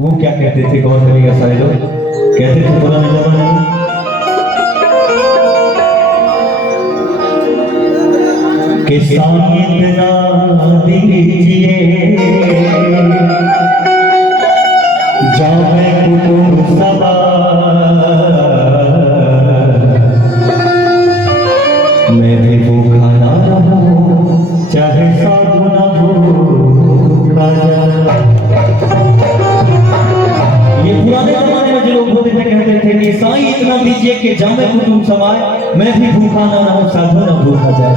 वो क्या कहते थे, गौर करिएगा सारे लोग। कहते थे पुराने जमाने में कि साईं इतना दीजिए जामे कुटुंब सभा, मैं भी भूखा ना रहूं चाहे साधु ना भूखा जाए। ये पुराने जमाने में जो लोग होते थे कहते थे कि साईं इतना दीजिए कि जामे कुटुंब समाए, मैं भी भूखा ना रहूं साधु ना भूखा जाए।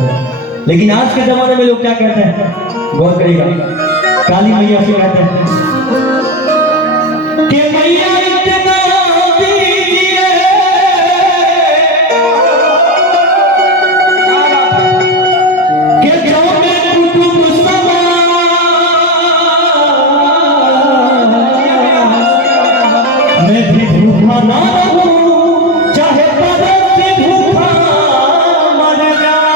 लेकिन आज के जमाने में लोग क्या कहते हैं, गौर करिएगा, काली मैया से कहते हैं कि मैया इतना दीजिए कि जामे कुटुंब समाए, मैं भी भूखा ना रहूं चाहे बरस से भूखा मर जाए।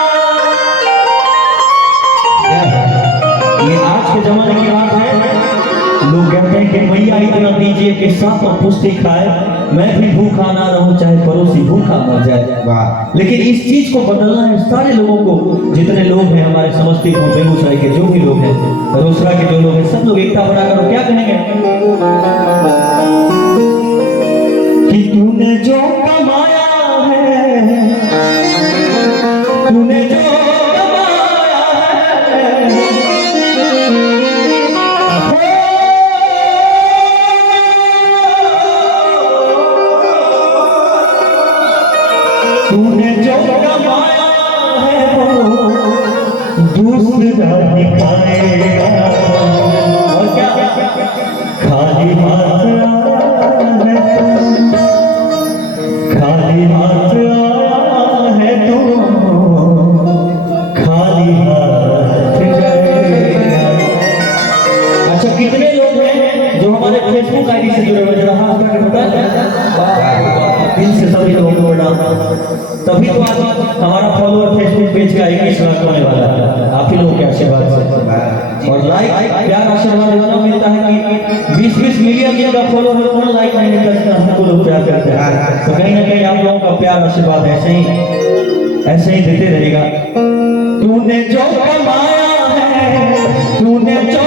ये आज के जमाने की बात है। लोग कहते हैं कि मैया इतना दीजिए कि सांप और पुष्टि खाए, मैं भी भूखा ना रहूं चाहे पड़ोसी भूखा मर जाए। लेकिन इस चीज को बदलना है सारे लोगों को, जितने लोग हैं हमारे समस्तीपुर बेगूसराय के जो भी लोग हैं, रोसड़ा के जो लोग हैं, सब लोग एकता बनाकर क्या कहेंगे कि तूने जो कमाया है, तूने जो तूने जो कमाया है वो दूसरा दिखाएगा। और क्या खाली हाथ आया है, खाली हाथ आया है तो खाली हाथ जाएगा। अच्छा, कितने लोग हैं जो हमारे फेसबुक आईडी से जुड़े हुए, जरा हाथ उठा के बताएं। दिल से सभी लोगों को तभी तो आज हमारा फॉलोअर फेसबुक पेज का 21 लाख होने वाला है, आप ही लोगों के आशीर्वाद से। और लाइक प्यार आशीर्वाद इतना मिलता है कि 20-20 मिलियन जिनका फॉलोअर है उतना लाइक नहीं मिलता जितना हमको लोग प्यार करते हैं। तो कहीं ना कहीं आप लोगों का प्यार आशीर्वाद ऐसे ही देते रहेगा। तूने जो कमाया है, तूने जो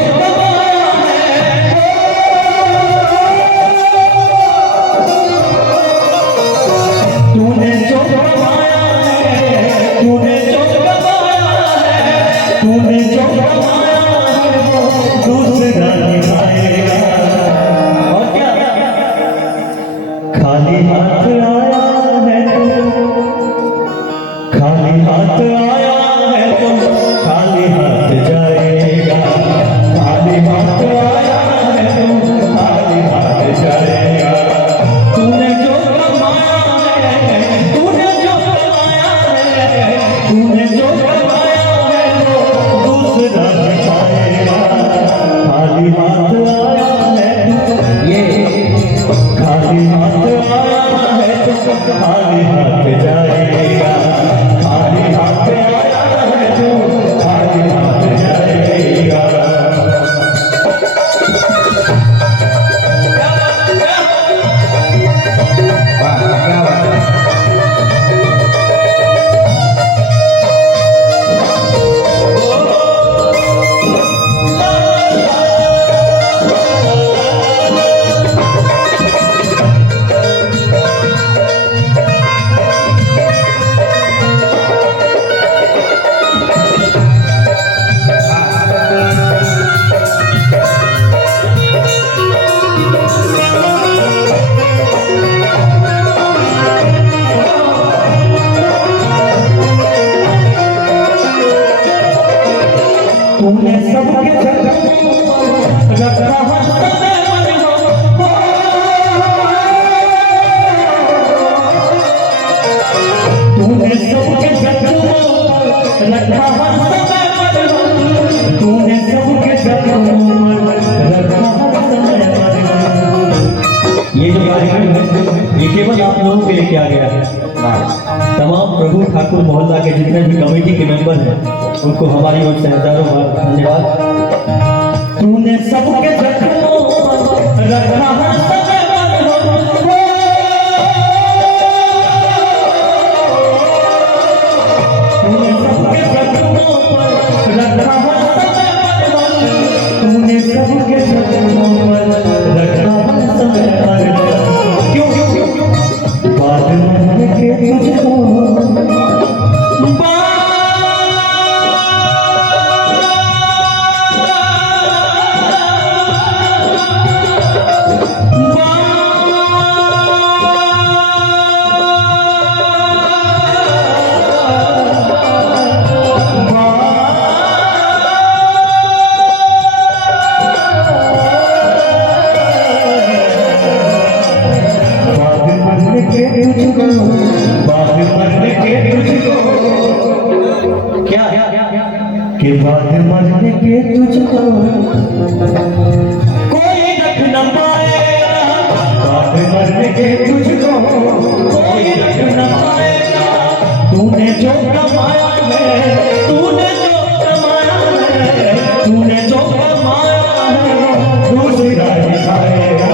तूने जो कमाया है, तूने जो कमाया है, तूने जो कमाया है वो दूसरा निभाएगा। और क्या खाली हाथ आया है, खाली हाथ आया है तो खाली हाथ जाएगा। खाली हाथ आया है तो खाली हाथ जाएगा। तूने जो तूने जो कमाया है वो दूसरा दिखाएगा। खाली हाथ आया है, ये खाली हाथ आया है तो खाली हाथ जाएगा। खाली हाथ आया है तो खाली हाथ जाएगा। क्या बात है। तूने सबके रखा तूने सबके रखा, तूने सबके रखा। ये जो कार्यक्रम है ये केवल आप लोगों के लिए किया गया है। तमाम प्रभु ठाकुर मोहल्ला के जितने भी कमेटी के मेंबर हैं उनको हमारी ओर से हजारों बार धन्यवाद। तूने सबके जख्मों पर रखा है समय पर हमको। तूने सबके जख्मों पर रखा है समय पर हमको। तूने सबके जख्मों पर रखा है समय पर हमको। क्यों क्यों क्यों क्यों बात मन के तुझको के बाद मरने के तुझको कोई रख न पाएगा। बाद मरने के तुझको कोई रख न पाएगा। तूने जो कमाया है, तूने जो कमाया है, तूने जो कमाया है दूसरा दिखाएगा।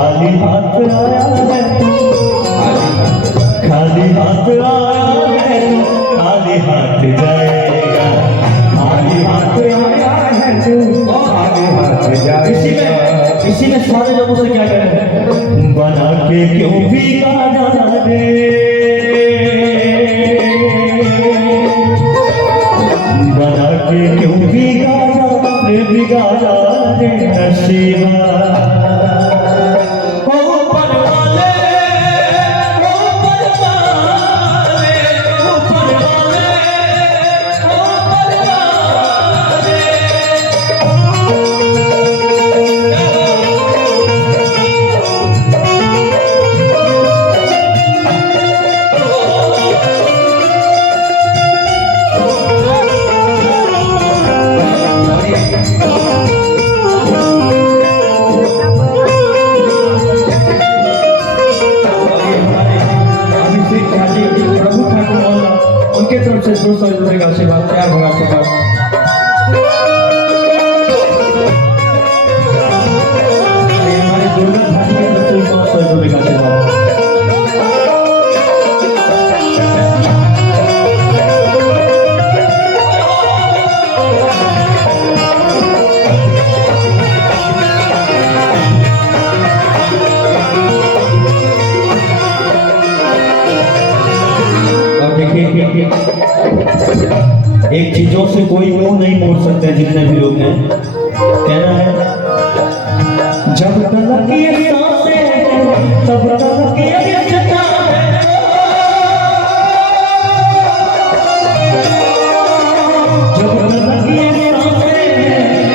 खाली हाथ आया है, खाली हाथ आया है, खाली हाथ जाएगा। इसी में सारे लोगों से क्या कह रहे हैं, बना के क्यों भी गाना रे, बना के क्यों भी गाना रे, बिगाड़ा रे नसीबा। उनके तरफ से 200 रुपए का आशीर्वाद तैयार होगा आपके पास। हमारे दुर्गा भाई के तरफ से 500 रुपए का आशीर्वाद। एक चीजों से कोई मुंह नहीं मोड़ सकते जितने भी लोग हैं। कहना है जब तक ये सांसें तब तक ये रिश्ता है, जब तक ये सांसें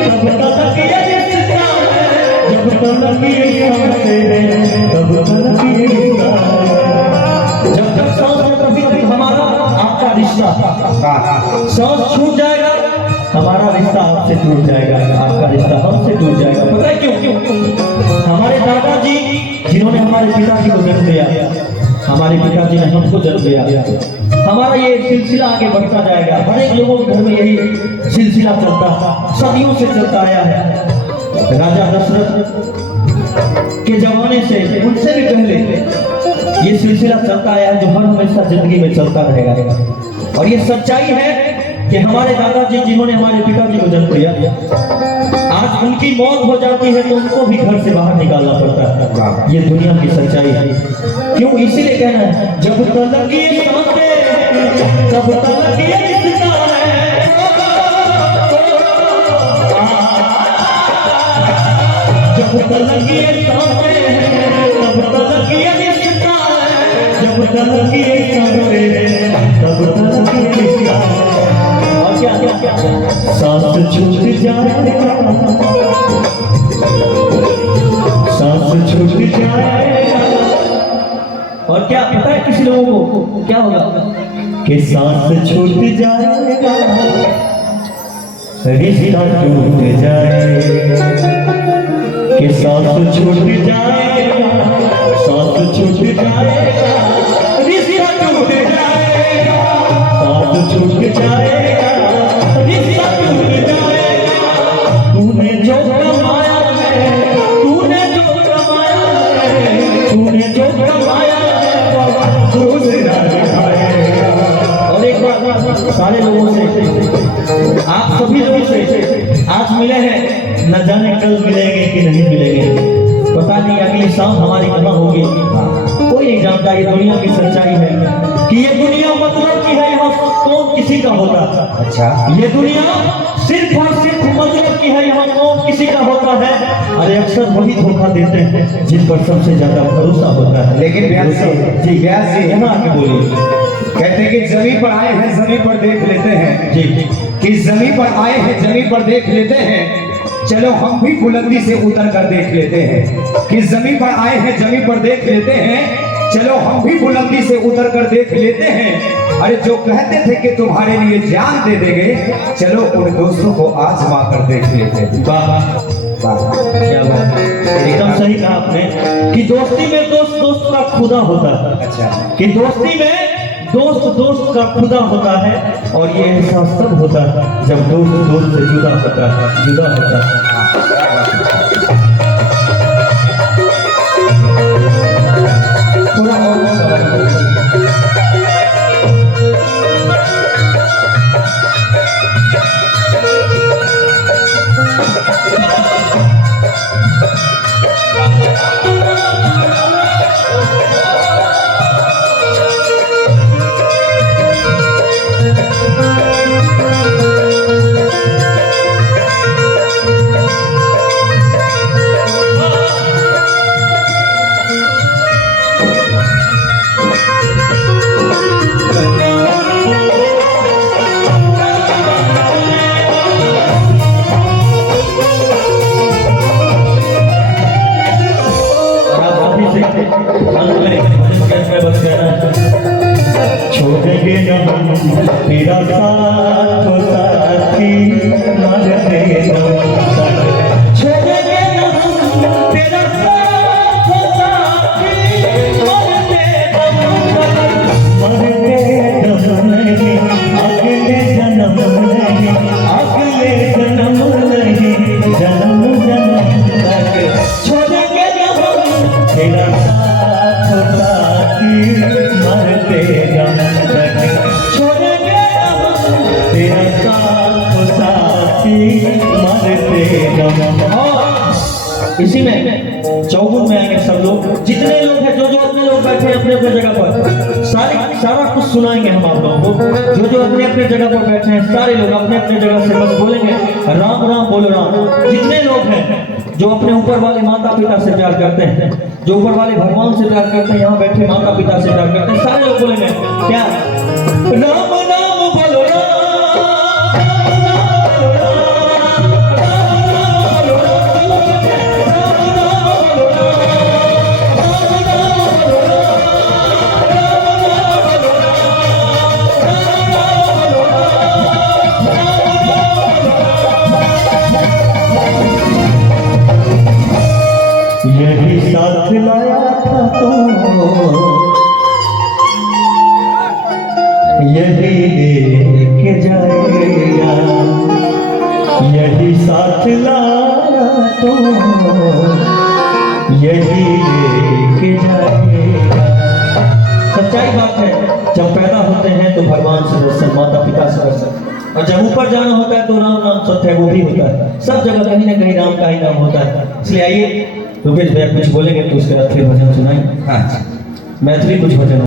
तब तक ये रिश्ता है, जब तक ये सांसें तब तक ये रिश्ता है। जब तक सांस है तभी तक हमारा आपका रिश्ता, सांस छूट जाएगा हमारा रिश्ता आपसे टूट जाएगा, आपका रिश्ता हमसे टूट जाएगा। पता है क्यों? हमारे दादाजी जिन्होंने हमारे पिताजी को जन्म दिया, हमारे पिताजी ने हमको जन्म दिया, हमारा ये सिलसिला आगे बढ़ता जाएगा। हर एक लोगों के घर में यही सिलसिला चलता, सदियों से चलता आया है। राजा दशरथ के जमाने से, उनसे भी पहले ये सिलसिला चलता आया है, जो हर हमेशा जिंदगी में चलता रहेगा। और ये सच्चाई है कि हमारे दादाजी जिन्होंने हमारे पिताजी को जन्म दिया, आज उनकी मौत हो जाती है तो उनको भी घर से बाहर निकालना पड़ता है। ये दुनिया की सच्चाई है। क्यों? इसीलिए कहना है जब तक ये सांसें तब तक ये रिश्ता है, जब तक ये सांसें तब तक ये रिश्ता है, जब तक ये सांसें तब तक ये रिश्ता है। और क्या क्या क्या सांस छूट जाएगा, सांस छूट जाएगा। और क्या पता है किसी लोगों को क्या होगा कि सांस छूट जाएगा, रिश्ता टूट जाएगा, कि सांस छूट जाएगा, सांस छूट जाएगा, रिश्ता टूट जाएगा, सांस छूट जाएगा, रिश्ता टूट जाएगा। तूने जो कमाया है, तूने शाम हमारी कहाँ होगी, कोई नहीं जानता। ये दुनिया की सच्चाई है कि ये दुनिया मतलब की है, यहाँ कौन किसी का होता है। अच्छा, ये दुनिया सिर्फ और सिर्फ मतलब की है, यहाँ कौन किसी का होता है। अरे अक्सर वही धोखा देते हैं जिन पर सबसे ज्यादा भरोसा होता है। लेकिन व्यास जी यहाँ आके बोलिए। कहते हैं कि जमीन पर आए हैं जमीन पर देख लेते हैं जी, कि जमीन पर आए हैं जमीन पर देख लेते हैं, चलो हम भी बुलंदी से उतर कर देख लेते हैं। कि जमीन पर आए हैं जमीन पर देख लेते हैं, चलो हम भी बुलंदी से उतर कर देख लेते हैं। अरे जो कहते थे कि तुम्हारे लिए जान दे देंगे, चलो उन दोस्तों को आजमा कर देख लेते हैं। वाह, क्या बात है, एकदम सही कहा आपने कि दोस्ती में दोस्त दोस्त का खुदा होता है। अच्छा, कि दोस्ती में दोस्त दोस्त का खुदा होता है, और ये एहसास तब होता है जब दोस्त दोस्त से जुदा होता है, जुदा होता है। थोड़ा और सवाल करिए। छोड़ेंगे न हम तेरा साथ हो साथी, मरते दम तक। छोड़ेंगे न हम तेरा साथ हो साथी, मरते दम तक। मरते दम नहीं, अगले जन्म नहीं, अगले जन्म नहीं, जन्म जन्म तक। छोड़ेंगे न हम तेरा साथ हो साथी, मरते दम तक। छोड़ेंगे हम तेरा साथ हो साथी, मरते दम। और इसी में चौगुन में आएंगे सब लोग, जितने लोग हैं, जो जो अपने लोग बैठे हैं अपने अपने जगह पर, सारा कुछ सुनाएंगे हम आप लोगों को। जो जो अपने अपने जगह पर बैठे हैं सारे लोग अपने अपने जगह से बस बोलेंगे राम राम बोलो राम। जितने लोग हैं जो अपने ऊपर वाले माता पिता से प्यार करते हैं, जो ऊपर वाले भगवान से प्यार करते हैं, यहाँ बैठे माता पिता से प्यार करते हैं, सारे लोग बोलेंगे क्या, राम नाम बोलो राम, यही साथ लाया था तो यही लेके जाएगा, यही साथ लाया तो यही लेके जाएगा। सच्चाई बात है, जब पैदा होते हैं तो भगवान से दर्शन, माता पिता से दर्शन, और जब ऊपर जाना होता है तो राम नाम सत्य है, वो भी होता है। सब जगह कहीं ना कहीं राम का ही नाम होता है। इसलिए आइए रुपेश भैया कुछ बोलेंगे तो उसके बाद फिर भजन सुनाएंगे। हाँ, मैथिली कुछ भजन